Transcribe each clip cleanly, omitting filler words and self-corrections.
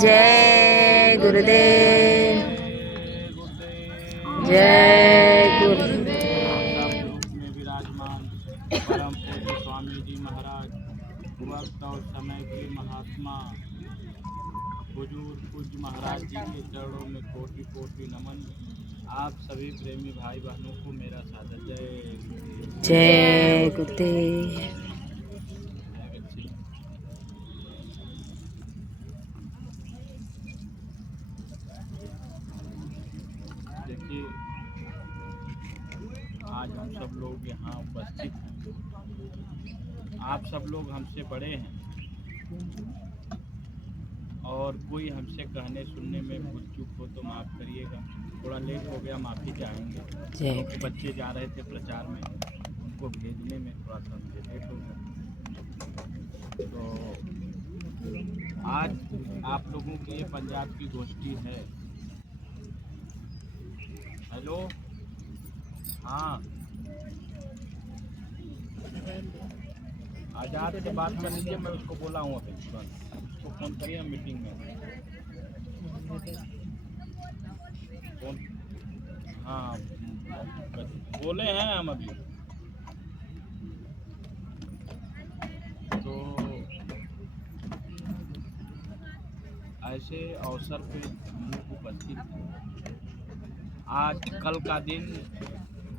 जय गुरुदेव, जय गुरुदेव। रूप में विराजमान परम पूज्य स्वामी जी महाराज, वक्त और समय के महात्मा बुजुर्ग पूज्य महाराज जी के चरणों में कोटि कोटि नमन। आप सभी प्रेमी भाई बहनों को मेरा सादर जय जय गुरुदेव। देखिए, आज हम सब लोग यहाँ उपस्थित हैं। आप सब लोग हमसे बड़े हैं और कोई हमसे कहने सुनने में भूल चूक हो तो माफ़ करिएगा। थोड़ा लेट हो गया, माफ़ी चाहेंगे क्योंकि बच्चे जा रहे थे प्रचार में, उनको भेजने में थोड़ा सा मुझे लेट हो गया। तो आज आप लोगों की ये पंजाब की गोष्ठी है। हेलो, हाँ, आजाद से बात कर लीजिए, मैं उसको बोला हूँ अभी तुरंत, उसको फ़ोन करिए मीटिंग में। फोन, हाँ, बोले हैं हम अभी। तो ऐसे अवसर पे हम लोग उपस्थित हैं। आज कल का दिन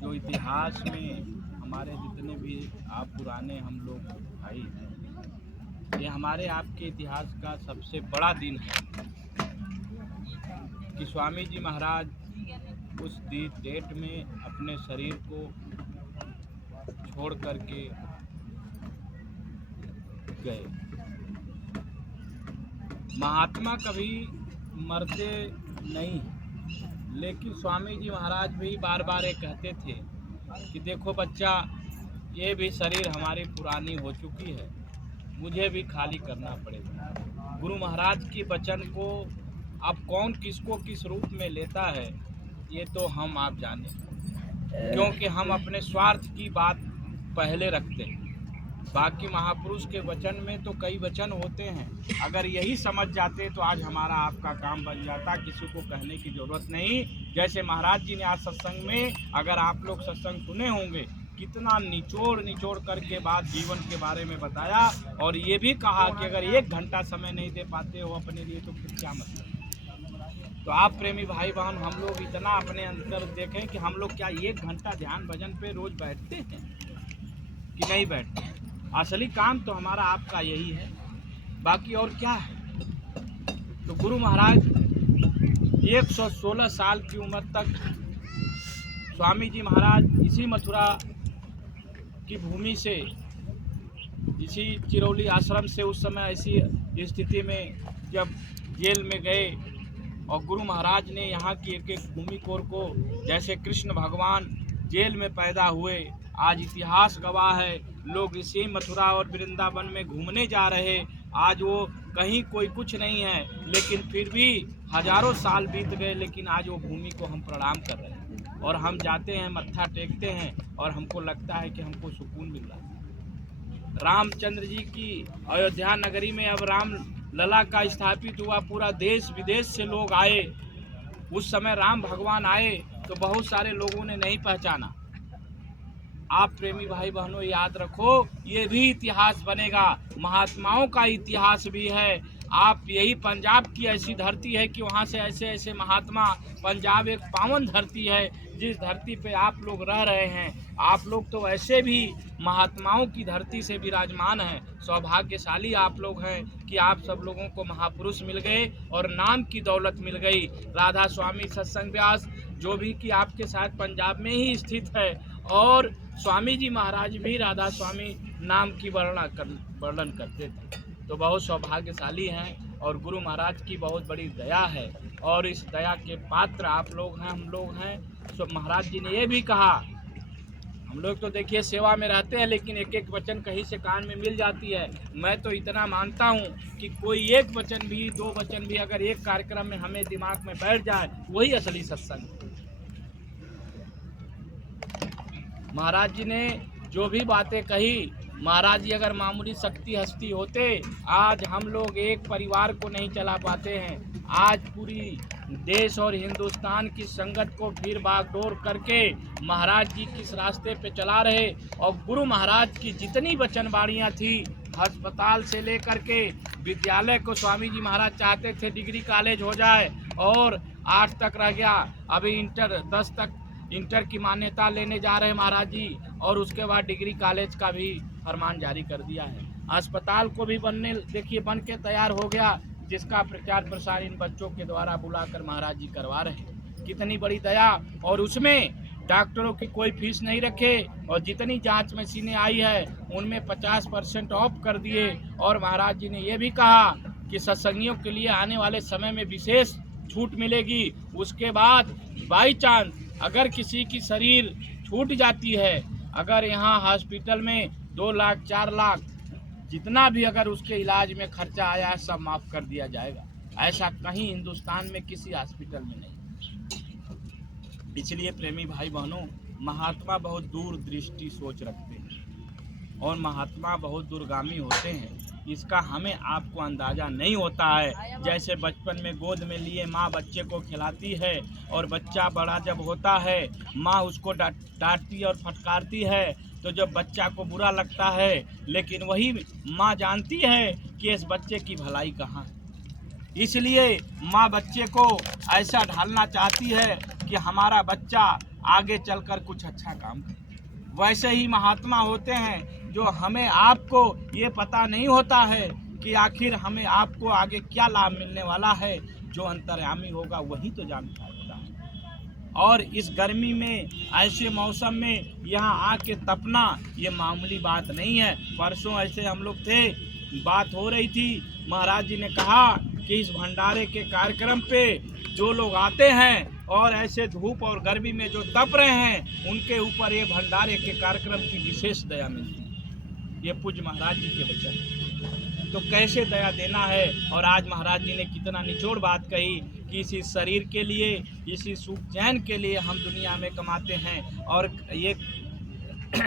जो इतिहास में हमारे जितने भी आप पुराने हम लोग भाई हैं, ये हमारे आपके इतिहास का सबसे बड़ा दिन है कि स्वामी जी महाराज उस डेट में अपने शरीर को छोड़ करके गए। महात्मा कभी मरते नहीं, लेकिन स्वामी जी महाराज भी बार बार ये कहते थे कि देखो बच्चा, ये भी शरीर हमारी पुरानी हो चुकी है, मुझे भी खाली करना पड़ेगा। गुरु महाराज की वचन को अब कौन किसको किस रूप में लेता है ये तो हम आप जाने, क्योंकि हम अपने स्वार्थ की बात पहले रखते हैं। बाकी महापुरुष के वचन में तो कई वचन होते हैं, अगर यही समझ जाते तो आज हमारा आपका काम बन जाता, किसी को कहने की ज़रूरत नहीं। जैसे महाराज जी ने आज सत्संग में, अगर आप लोग सत्संग सुने होंगे, कितना निचोड़ करके बात जीवन के बारे में बताया, और ये भी कहा कि अगर 1 घंटा समय नहीं दे पाते हो अपने लिए तो फिर क्या मतलब। तो आप प्रेमी भाई बहन, हम लोग इतना अपने अंदर देखें कि हम लोग क्या 1 घंटा ध्यान भजन पे रोज बैठते हैं कि नहीं बैठते। असली काम तो हमारा आपका यही है, बाकी और क्या है। तो गुरु महाराज 116 साल की उम्र तक स्वामी जी महाराज इसी मथुरा की भूमि से, इसी चिरौली आश्रम से, उस समय ऐसी स्थिति में जब जेल में गए और गुरु महाराज ने यहाँ की एक एक भूमि कोर को, जैसे कृष्ण भगवान जेल में पैदा हुए, आज इतिहास गवाह है, लोग इसी मथुरा और वृंदावन में घूमने जा रहे, आज वो कहीं कोई कुछ नहीं है, लेकिन फिर भी हजारों साल बीत गए, लेकिन आज वो भूमि को हम प्रणाम कर रहे हैं और हम जाते हैं, मत्था टेकते हैं और हमको लगता है कि हमको सुकून मिल रहा है। रामचंद्र जी की अयोध्या नगरी में अब राम लला का स्थापित हुआ, पूरा देश विदेश से लोग आए। उस समय राम भगवान आए तो बहुत सारे लोगों ने नहीं पहचाना। आप प्रेमी भाई बहनों याद रखो, ये भी इतिहास बनेगा, महात्माओं का इतिहास भी है। आप यही पंजाब की ऐसी धरती है कि वहाँ से ऐसे ऐसे महात्मा, पंजाब एक पावन धरती है जिस धरती पे आप लोग रह रहे हैं। आप लोग तो ऐसे भी महात्माओं की धरती से विराजमान हैं। सौभाग्यशाली आप लोग हैं कि आप सब लोगों को महापुरुष मिल गए और नाम की दौलत मिल गई। राधा स्वामी सत्संग व्यास जो भी कि आपके साथ पंजाब में ही स्थित है, और स्वामी जी महाराज भी राधा स्वामी नाम की वर्णन करते थे। तो बहुत सौभाग्यशाली हैं और गुरु महाराज की बहुत बड़ी दया है, और इस दया के पात्र आप लोग हैं, हम लोग हैं। तो महाराज जी ने ये भी कहा, हम लोग तो देखिए सेवा में रहते हैं, लेकिन एक एक वचन कहीं से कान में मिल जाती है। मैं तो इतना मानता हूँ कि कोई एक वचन भी, 2 वचन भी अगर एक कार्यक्रम में हमें दिमाग में बैठ जाए, वही असली सत्संग। महाराज जी ने जो भी बातें कही महाराज जी अगर मामूली शक्ति हस्ती होते, आज हम लोग एक परिवार को नहीं चला पाते हैं। आज पूरी देश और हिंदुस्तान की संगत को फिर बागडोर करके महाराज जी किस रास्ते पे चला रहे। और गुरु महाराज की जितनी वचनवाणियाँ थी, अस्पताल से लेकर के विद्यालय को स्वामी जी महाराज चाहते थे डिग्री कॉलेज हो जाए, और 8 तक रह गया, अभी इंटर 10 तक इंटर की मान्यता लेने जा रहे हैं महाराज जी, और उसके बाद डिग्री कॉलेज का भी फरमान जारी कर दिया है। अस्पताल को भी बनने देखिए बन के तैयार हो गया, जिसका प्रचार प्रसार इन बच्चों के द्वारा बुलाकर महाराज जी करवा रहे हैं। कितनी बड़ी दया। और उसमें डॉक्टरों की कोई फीस नहीं रखे, और जितनी जांच मशीनें आई है उनमें 50% ऑफ कर दिए। और महाराज जी ने यह भी कहा कि सत्संगियों के लिए आने वाले समय में विशेष छूट मिलेगी। उसके बाद बाई चांस अगर किसी की शरीर छूट जाती है, अगर यहाँ हॉस्पिटल में 2 लाख 4 लाख जितना भी अगर उसके इलाज में खर्चा आया है सब माफ़ कर दिया जाएगा। ऐसा कहीं हिंदुस्तान में किसी हॉस्पिटल में नहीं। इसलिए प्रेमी भाई बहनों, महात्मा बहुत दूरदृष्टि सोच रखते हैं और महात्मा बहुत दूरगामी होते हैं। इसका हमें आपको अंदाज़ा नहीं होता है। जैसे बचपन में गोद में लिए माँ बच्चे को खिलाती है, और बच्चा बड़ा जब होता है माँ उसको डांटती और फटकारती है, तो जब बच्चा को बुरा लगता है, लेकिन वही माँ जानती है कि इस बच्चे की भलाई कहाँ है। इसलिए माँ बच्चे को ऐसा ढालना चाहती है कि हमारा बच्चा आगे चलकर कुछ अच्छा काम करे। वैसे ही महात्मा होते हैं जो हमें आपको ये पता नहीं होता है कि आखिर हमें आपको आगे क्या लाभ मिलने वाला है। जो अंतर्यामी होगा वही तो जानता होता है। और इस गर्मी में ऐसे मौसम में यहाँ आके तपना ये मामूली बात नहीं है। परसों ऐसे हम लोग थे, बात हो रही थी, महाराज जी ने कहा कि इस भंडारे के कार्यक्रम पे जो लोग आते हैं और ऐसे धूप और गर्मी में जो तप रहे हैं, उनके ऊपर ये भंडारे के कार्यक्रम की विशेष दया मिलती है। ये पूज्य महाराज जी के वचन। तो कैसे दया देना है। और आज महाराज जी ने कितना निचोड़ बात कही कि इसी शरीर के लिए, इसी सुख चैन के लिए हम दुनिया में कमाते हैं, और ये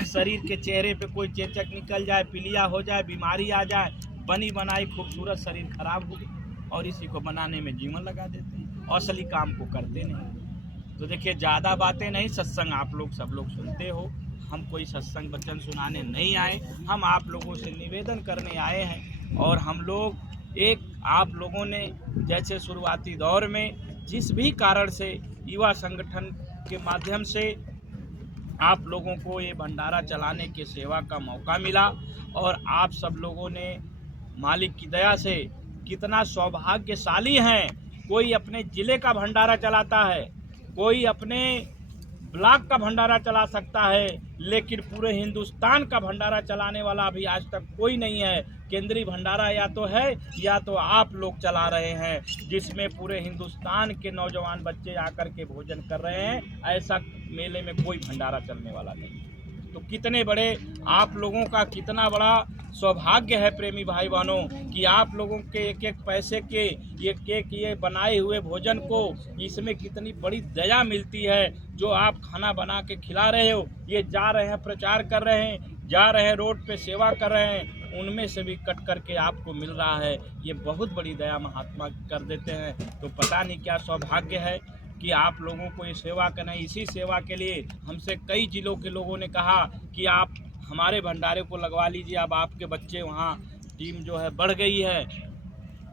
शरीर के चेहरे पे कोई चेचक निकल जाए, पीलिया हो जाए, बीमारी आ जाए, बनी बनाई खूबसूरत शरीर खराब हो गई, और इसी को बनाने में जीवन लगा देते हैं, असली काम को करते नहीं। तो देखिए, ज़्यादा बातें नहीं, सत्संग आप लोग सब लोग सुनते हो। हम कोई सत्संग वचन सुनाने नहीं आए, हम आप लोगों से निवेदन करने आए हैं। और हम लोग एक आप लोगों ने जैसे शुरुआती दौर में जिस भी कारण से युवा संगठन के माध्यम से आप लोगों को ये भंडारा चलाने के सेवा का मौका मिला, और आप सब लोगों ने मालिक की दया से कितना सौभाग्यशाली हैं। कोई अपने ज़िले का भंडारा चलाता है, कोई अपने ब्लॉक का भंडारा चला सकता है, लेकिन पूरे हिंदुस्तान का भंडारा चलाने वाला अभी आज तक कोई नहीं है। केंद्रीय भंडारा या तो है या तो आप लोग चला रहे हैं, जिसमें पूरे हिंदुस्तान के नौजवान बच्चे आकर के भोजन कर रहे हैं। ऐसा मेले में कोई भंडारा चलने वाला नहीं। तो कितने बड़े आप लोगों का कितना बड़ा सौभाग्य है प्रेमी भाई बहनों, कि आप लोगों के एक एक पैसे के एक ये बनाए हुए भोजन को इसमें कितनी बड़ी दया मिलती है। जो आप खाना बना के खिला रहे हो, ये जा रहे हैं प्रचार कर रहे हैं, जा रहे हैं रोड पे सेवा कर रहे हैं, उनमें से भी कट करके आपको मिल रहा है। ये बहुत बड़ी दया महात्मा कर देते हैं। तो पता नहीं क्या सौभाग्य है कि आप लोगों को ये सेवा करना। इसी सेवा के लिए हमसे कई जिलों के लोगों ने कहा कि आप हमारे भंडारे को लगवा लीजिए, अब आपके बच्चे वहाँ टीम जो है बढ़ गई है।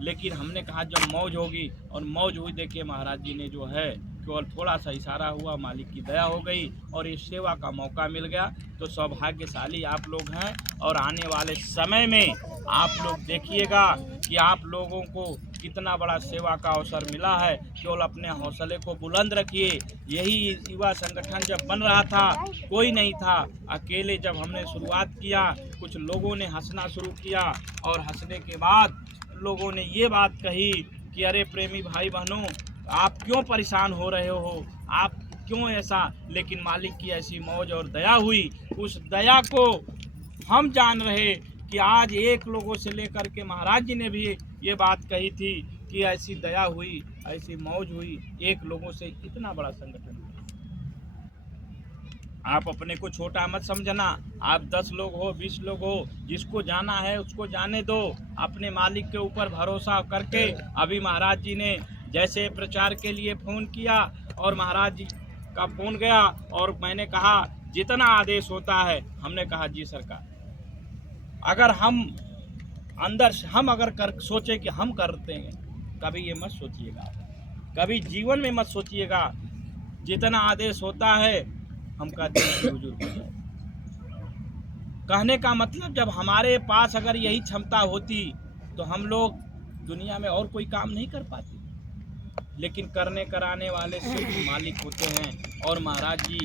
लेकिन हमने कहा जब मौज होगी, और मौज हुई। देखिए, महाराज जी ने जो है केवल थोड़ा सा इशारा हुआ, मालिक की दया हो गई और इस सेवा का मौका मिल गया। तो सौभाग्यशाली आप लोग हैं। और आने वाले समय में आप लोग देखिएगा कि आप लोगों को कितना बड़ा सेवा का अवसर मिला है। केवल अपने हौसले को बुलंद रखिए। यही युवा संगठन जब बन रहा था, कोई नहीं था, अकेले जब हमने शुरुआत किया, कुछ लोगों ने हंसना शुरू किया, और हंसने के बाद लोगों ने ये बात कही कि अरे प्रेमी भाई बहनों, आप क्यों परेशान हो रहे हो, आप क्यों ऐसा। लेकिन मालिक की ऐसी मौज और दया हुई, उस दया को हम जान रहे कि आज एक लोगों से लेकर के महाराज जी ने भी ये बात कही थी कि ऐसी दया हुई, ऐसी मौज हुई, एक लोगों से इतना बड़ा संगठन। आप अपने को छोटा मत समझना। आप 10 लोग हो, 20 लोग हो, जिसको जाना है उसको जाने दो। अपने मालिक के ऊपर भरोसा करके अभी महाराज जी ने जैसे प्रचार के लिए फ़ोन किया और महाराज जी का फ़ोन गया और मैंने कहा जितना आदेश होता है। हमने कहा जी सरकार, अगर हम अंदर से हम अगर कर सोचे कि हम करते हैं, कभी ये मत सोचिएगा, कभी जीवन में मत सोचिएगा। जितना आदेश होता है हम कहते हैं हुजूर हो जाए। कहने का मतलब जब हमारे पास अगर यही क्षमता होती तो हम लोग दुनिया में और कोई काम नहीं कर पाते, लेकिन करने कराने वाले सिर्फ मालिक होते हैं और महाराज जी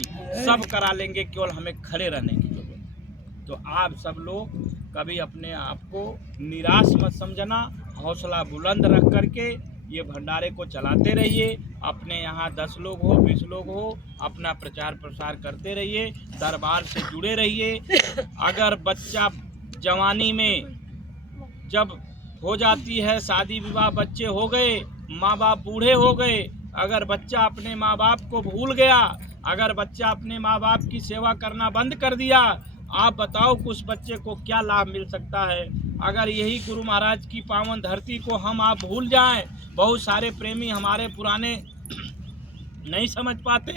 सब करा लेंगे, केवल हमें खड़े रहने की जरूरत। तो आप सब लोग कभी अपने आप को निराश मत समझना, हौसला बुलंद रख करके ये भंडारे को चलाते रहिए। अपने यहाँ 10 लोग हो, 20 लोग हो, अपना प्रचार प्रसार करते रहिए, दरबार से जुड़े रहिए। अगर बच्चा जवानी में जब हो जाती है, शादी विवाह, बच्चे हो गए, माँ बाप बूढ़े हो गए, अगर बच्चा अपने माँ बाप को भूल गया, अगर बच्चा अपने माँ बाप की सेवा करना बंद कर दिया, आप बताओ कि उस बच्चे को क्या लाभ मिल सकता है। अगर यही गुरु महाराज की पावन धरती को हम आप भूल जाएं, बहुत सारे प्रेमी हमारे पुराने नहीं समझ पाते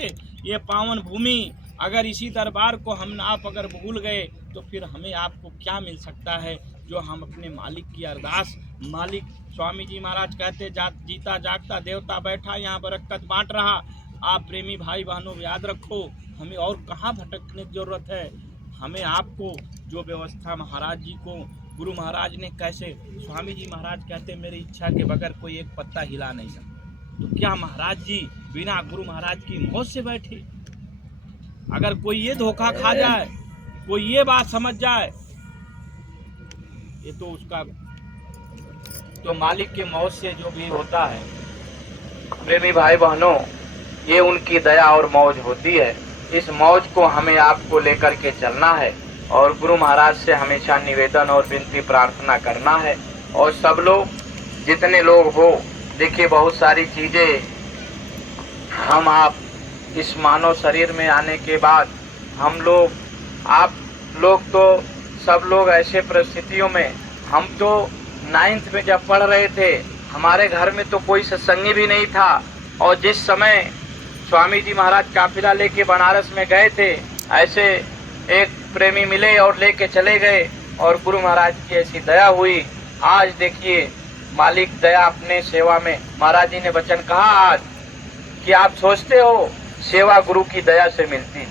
ये पावन भूमि, अगर इसी दरबार को हम आप अगर भूल गए तो फिर हमें आपको क्या मिल सकता है। जो हम अपने मालिक की अरदास, मालिक स्वामी जी महाराज कहते जीता जागता देवता बैठा यहाँ बरकत बांट रहा। आप प्रेमी भाई बहनों याद रखो, हमें और कहाँ भटकने की जरूरत है। हमें आपको जो व्यवस्था महाराज जी को गुरु महाराज ने कैसे, स्वामी जी महाराज कहते मेरी इच्छा के बगैर कोई एक पत्ता हिला नहीं सकता, तो क्या महाराज जी बिना गुरु महाराज की मौत से बैठे। अगर कोई ये धोखा खा जाए, कोई ये बात समझ जाए, ये तो उसका तो मालिक के मौत से जो भी होता है प्रेमी भाई बहनों, ये उनकी दया और मौज होती है। इस मौज को हमें आपको लेकर के चलना है और गुरु महाराज से हमेशा निवेदन और विनती प्रार्थना करना है। और सब लोग जितने लोग हो, देखिए बहुत सारी चीज़ें हम आप इस मानव शरीर में आने के बाद हम लोग, आप लोग तो सब लोग ऐसे परिस्थितियों में, हम तो 9th में जब पढ़ रहे थे, हमारे घर में तो कोई सत्संगी भी नहीं था। और जिस समय स्वामी जी महाराज काफिला लेके बनारस में गए थे, ऐसे एक प्रेमी मिले और लेके चले गए और गुरु महाराज की ऐसी दया हुई। आज देखिए मालिक दया अपने सेवा में, महाराज जी ने वचन कहा आज कि आप सोचते हो सेवा गुरु की दया से मिलती है,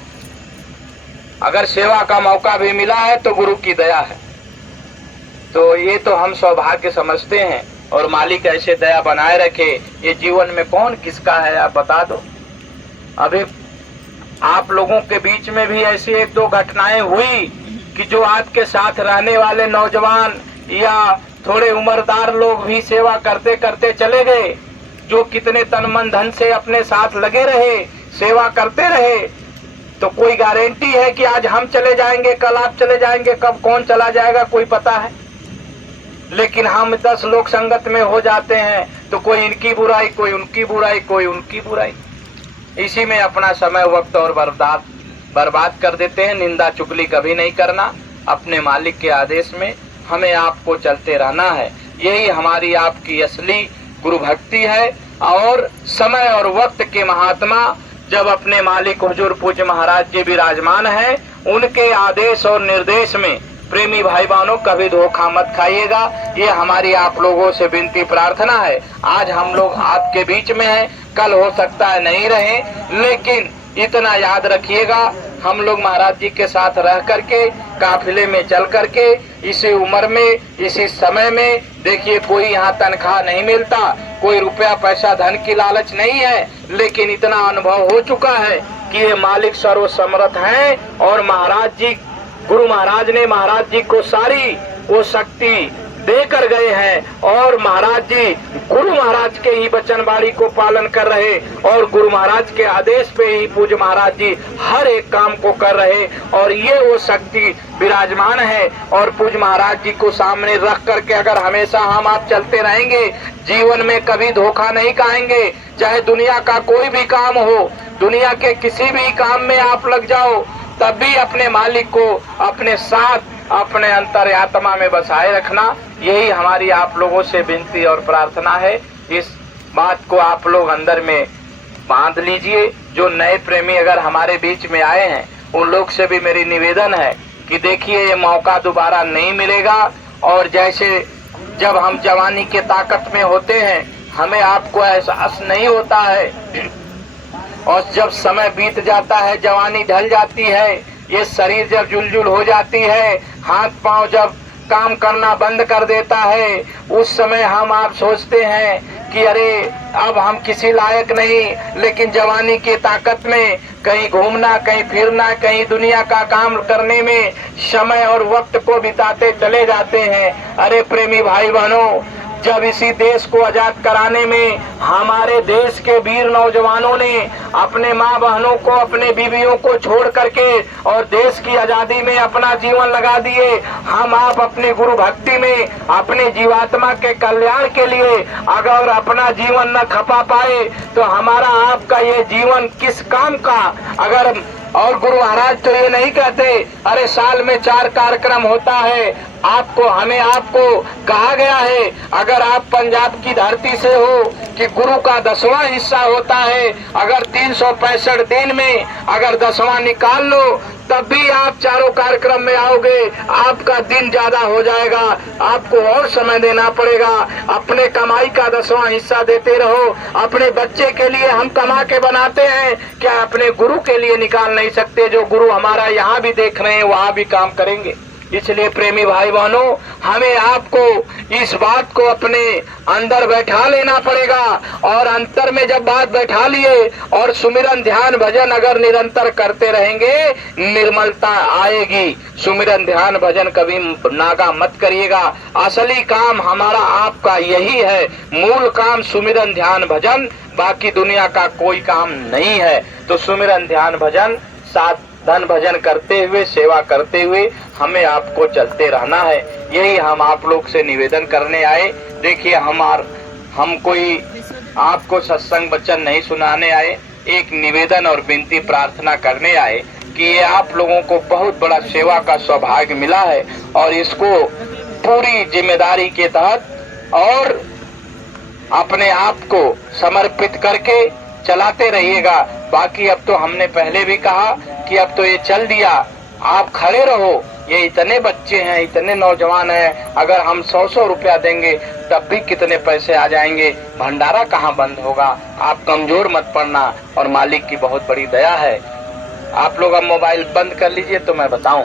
अगर सेवा का मौका भी मिला है तो गुरु की दया है। तो ये तो हम सौभाग्य समझते हैं और मालिक ऐसे दया बनाए रखे। ये जीवन में कौन किसका है आप बता दो। अभी आप लोगों के बीच में भी ऐसी 1-2 घटनाएं हुई कि जो आपके साथ रहने वाले नौजवान या थोड़े उम्रदार लोग भी सेवा करते करते चले गए, जो कितने तन मन धन से अपने साथ लगे रहे, सेवा करते रहे। तो कोई गारंटी है कि आज हम चले जाएंगे, कल आप चले जाएंगे, कब कौन चला जाएगा कोई पता है। लेकिन हम 10 लोग संगत में हो जाते हैं तो कोई इनकी बुराई, कोई उनकी बुराई, कोई उनकी बुराई, इसी में अपना समय वक्त और बर्बाद कर देते हैं। निंदा चुगली कभी नहीं करना, अपने मालिक के आदेश में हमें आपको चलते रहना है। यही हमारी आपकी असली गुरु भक्ति है। और समय और वक्त के महात्मा जब अपने मालिक हुजूर पूज्य महाराज जी विराजमान हैं, उनके आदेश और निर्देश में प्रेमी भाई बहनों कभी धोखा मत खाइएगा। ये हमारी आप लोगों से विनती प्रार्थना है। आज हम लोग आपके बीच में हैं, कल हो सकता है नहीं रहे, लेकिन इतना याद रखिएगा, हम लोग महाराज जी के साथ रह करके, काफिले में चल करके, इसी उम्र में, इसी समय में, देखिए कोई यहाँ तनख्वाह नहीं मिलता, कोई रुपया पैसा धन की लालच नहीं है, लेकिन इतना अनुभव हो चुका है कि ये मालिक सर्वसमर्थ हैं और महाराज जी, गुरु महाराज ने महाराज जी को सारी वो शक्ति देकर गए हैं और महाराज जी गुरु महाराज के ही वचनवाणी को पालन कर रहे और गुरु महाराज के आदेश पे ही पूज्य महाराज जी हर एक काम को कर रहे। और ये वो शक्ति विराजमान है और पूज्य महाराज जी को सामने रख करके अगर हमेशा हम आप चलते रहेंगे, जीवन में कभी धोखा नहीं खाएंगे। चाहे दुनिया का कोई भी काम हो, दुनिया के किसी भी काम में आप लग जाओ, तब भी अपने मालिक को अपने साथ, अपने अंतर्यात्मा में बसाए रखना। यही हमारी आप लोगों से विनती और प्रार्थना है। इस बात को आप लोग अंदर में बांध लीजिए। जो नए प्रेमी अगर हमारे बीच में आए हैं, उन लोग से भी मेरी निवेदन है कि देखिए, ये मौका दोबारा नहीं मिलेगा। और जैसे जब हम जवानी के ताकत में होते हैं, हमें आपको एहसास नहीं होता है, और जब समय बीत जाता है, जवानी ढल जाती है, ये शरीर जब जुलजुल हो जाती है, हाथ पांव जब काम करना बंद कर देता है, उस समय हम आप सोचते हैं कि अरे अब हम किसी लायक नहीं। लेकिन जवानी की ताकत में कहीं घूमना, कहीं फिरना, कहीं दुनिया का काम करने में समय और वक्त को बिताते चले जाते हैं। अरे प्रेमी भाई बहनों, जब इसी देश को आजाद कराने में हमारे देश के वीर नौजवानों ने अपने माँ बहनों को, अपने बीवियों को छोड़ करके और देश की आजादी में अपना जीवन लगा दिए, हम आप अपनी गुरु भक्ति में अपने जीवात्मा के कल्याण के लिए अगर अपना जीवन न खपा पाए तो हमारा आपका ये जीवन किस काम का। अगर और गुरु महाराज तो ये नहीं कहते अरे साल में 4 कार्यक्रम होता है, आपको हमें आपको कहा गया है अगर आप पंजाब की धरती से हो कि गुरु का 10वां हिस्सा होता है, अगर 365 दिन में अगर 10वां निकाल लो तब भी आप चारों कार्यक्रम में आओगे, आपका दिन ज्यादा हो जाएगा, आपको और समय देना पड़ेगा। अपने कमाई का 10वां हिस्सा देते रहो। अपने बच्चे के लिए हम कमा के बनाते हैं, क्या अपने गुरु के लिए निकाल नहीं सकते? जो गुरु हमारा यहाँ भी देख रहे हैं, वहाँ भी काम करेंगे। इसलिए प्रेमी भाई बहनों, हमें आपको इस बात को अपने अंदर बैठा लेना पड़ेगा, और अंतर में जब बात बैठा लिए और सुमिरन ध्यान भजन अगर निरंतर करते रहेंगे, निर्मलता आएगी। सुमिरन ध्यान भजन कभी नागा मत करिएगा। असली काम हमारा आपका यही है, मूल काम सुमिरन ध्यान भजन, बाकी दुनिया का कोई काम नहीं है। तो सुमिरन ध्यान भजन साथ धन भजन करते हुए, सेवा करते हुए हमें आपको चलते रहना है। यही हम आप लोग से निवेदन करने आए। देखिए, हम कोई आपको सत्संग वचन नहीं सुनाने आए, एक निवेदन और विनती प्रार्थना करने आए कि ये आप लोगों को बहुत बड़ा सेवा का सौभाग्य मिला है, और इसको पूरी जिम्मेदारी के तहत और अपने आप को समर्पित करके चलाते रहिएगा। बाकी अब तो हमने पहले भी कहा कि अब तो ये चल दिया, आप खड़े रहो। ये इतने बच्चे हैं, इतने नौजवान हैं, अगर हम 100-100 रुपया देंगे तब भी कितने पैसे आ जाएंगे, भंडारा कहाँ बंद होगा। आप कमजोर मत पड़ना, और मालिक की बहुत बड़ी दया है। आप लोग अब मोबाइल बंद कर लीजिए तो मैं बताऊं।